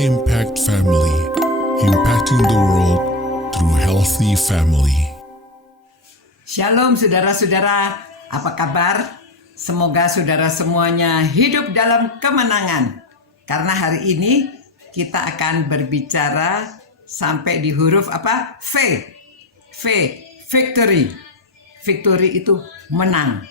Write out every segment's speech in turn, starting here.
Impact Family, impacting the world through healthy family. Shalom saudara-saudara, apa kabar? Semoga saudara semuanya hidup dalam kemenangan. Karena hari ini kita akan berbicara sampai di huruf apa? V. V, victory. Victory itu menang.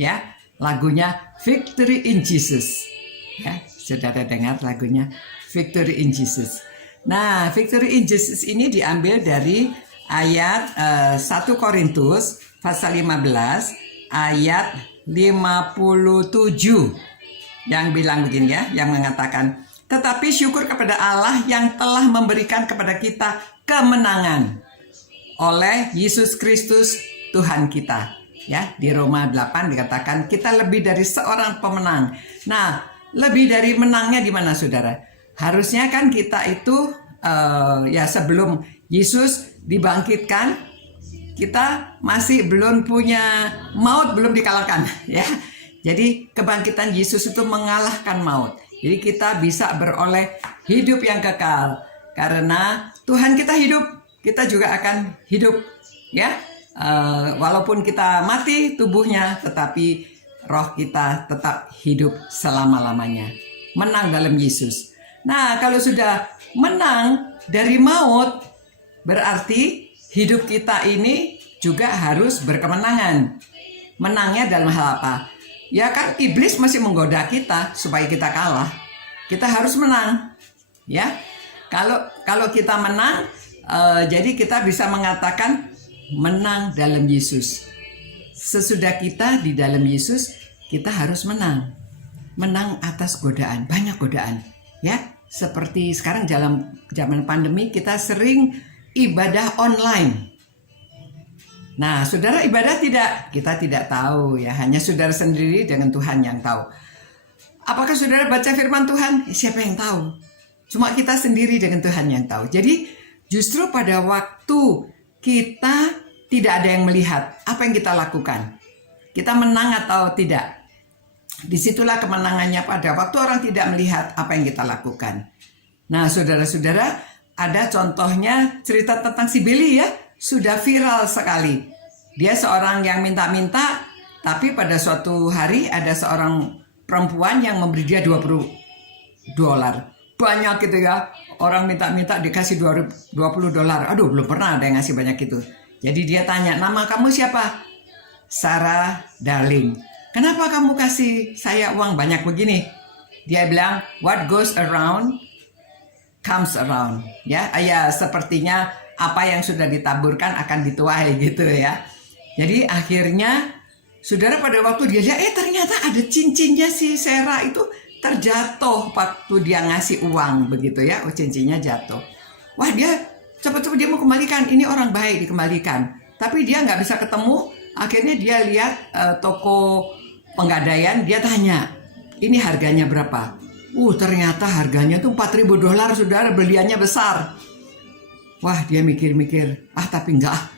Ya, lagunya Victory in Jesus. Ya, saudara dengar lagunya Victory in Jesus. Nah, Victory in Jesus ini diambil dari ayat 1 Korintus pasal 15 ayat 57 yang bilang begini ya, yang mengatakan, tetapi syukur kepada Allah yang telah memberikan kepada kita kemenangan oleh Yesus Kristus Tuhan kita. Ya, di Roma 8 dikatakan kita lebih dari seorang pemenang. Nah, lebih dari menangnya di mana saudara? Harusnya kan kita itu ya sebelum Yesus dibangkitkan, kita masih belum punya maut, belum dikalahkan ya. Jadi kebangkitan Yesus itu mengalahkan maut. Jadi kita bisa beroleh hidup yang kekal. Karena Tuhan kita hidup, kita juga akan hidup ya. Walaupun kita mati tubuhnya, tetapi roh kita tetap hidup selama-lamanya. Menang dalam Yesus. Nah, kalau sudah menang dari maut, berarti hidup kita ini juga harus berkemenangan. Menangnya dalam hal apa? Ya kan iblis masih menggoda kita supaya kita kalah. Kita harus menang. Ya. Kalau kita menang, jadi kita bisa mengatakan menang dalam Yesus. Sesudah kita di dalam Yesus, kita harus menang. Menang atas godaan, banyak godaan. Ya, seperti sekarang zaman pandemi kita sering ibadah online. Nah, saudara ibadah tidak? Kita tidak tahu ya, hanya saudara sendiri dengan Tuhan yang tahu. Apakah saudara baca firman Tuhan? Siapa yang tahu? Cuma kita sendiri dengan Tuhan yang tahu. Jadi justru pada waktu kita tidak ada yang melihat apa yang kita lakukan, kita menang atau tidak. Disitulah kemenangannya pada waktu orang tidak melihat apa yang kita lakukan. Nah, saudara-saudara, ada contohnya cerita tentang si Billy ya, sudah viral sekali. Dia seorang yang minta-minta, tapi pada suatu hari ada seorang perempuan yang memberi dia $20. Banyak gitu ya, orang minta-minta dikasih $20. Aduh, belum pernah ada yang ngasih banyak itu. Jadi dia tanya, nama kamu siapa? Sarah Darling. Kenapa kamu kasih saya uang banyak begini? Dia bilang, what goes around comes around. Ya, sepertinya apa yang sudah ditaburkan akan dituai gitu ya. Jadi akhirnya, saudara pada waktu dia lihat, ternyata ada cincinnya si Sarah itu terjatuh waktu dia ngasih uang begitu ya. Cincinnya jatuh. Wah, dia cepat-cepat dia mau kembalikan. Ini orang baik dikembalikan. Tapi dia nggak bisa ketemu. Akhirnya dia lihat toko penggadaian, dia tanya, ini harganya berapa? Ternyata harganya tuh $4.000, saudara, beliannya besar. Wah, dia mikir-mikir, tapi enggak,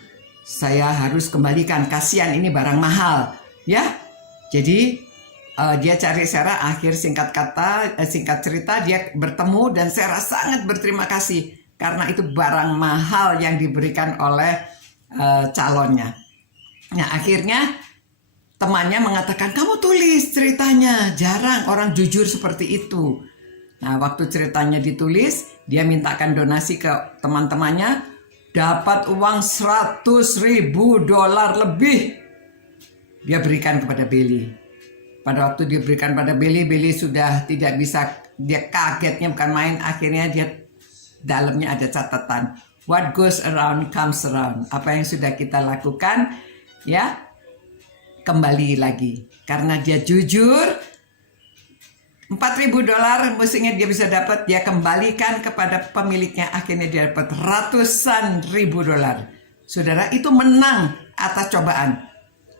saya harus kembalikan, kasihan ini barang mahal, ya. Jadi dia cari Sarah, akhir singkat cerita dia bertemu dan Sarah sangat berterima kasih karena itu barang mahal yang diberikan oleh calonnya. Nah, akhirnya temannya mengatakan, kamu tulis ceritanya, jarang orang jujur seperti itu. Nah, waktu ceritanya ditulis, dia mintakan donasi ke teman-temannya, dapat uang $100.000 lebih. Dia berikan kepada Billy. Pada waktu diberikan pada Billy sudah tidak bisa, dia kagetnya bukan main, akhirnya dia dalamnya ada catatan. What goes around comes around. Apa yang sudah kita lakukan, ya, kembali lagi. Karena dia jujur, $4.000 mestinya dia bisa dapat, dia kembalikan kepada pemiliknya, akhirnya dia dapat ratusan ribu dolar. Saudara, itu menang atas cobaan.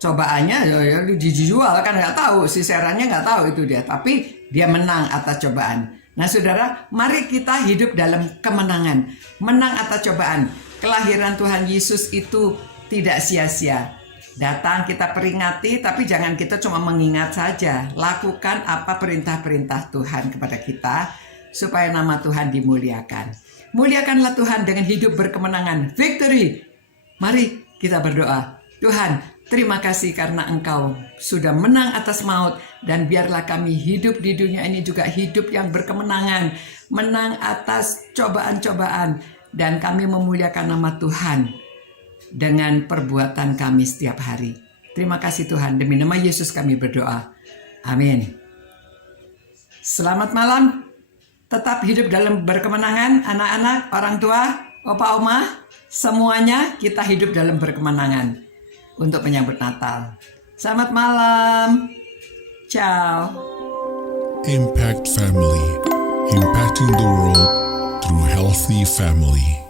Cobaannya ya dijual kan, nggak tahu, si Sarahnya nggak tahu itu dia, tapi dia menang atas cobaan. Nah saudara, mari kita hidup dalam kemenangan, menang atas cobaan. Kelahiran Tuhan Yesus itu tidak sia-sia. Datang kita peringati, tapi jangan kita cuma mengingat saja. Lakukan apa perintah-perintah Tuhan kepada kita, supaya nama Tuhan dimuliakan. Muliakanlah Tuhan dengan hidup berkemenangan. Victory. Mari kita berdoa. Tuhan, terima kasih karena Engkau sudah menang atas maut, dan biarlah kami hidup di dunia ini juga hidup yang berkemenangan, menang atas cobaan-cobaan, dan kami memuliakan nama Tuhan dengan perbuatan kami setiap hari. Terima kasih Tuhan, demi nama Yesus kami berdoa. Amin. Selamat malam. Tetap hidup dalam berkemenangan, anak-anak, orang tua, opa, oma, semuanya kita hidup dalam berkemenangan untuk menyambut Natal. Selamat malam. Ciao. Impact Family, impacting the world through healthy family.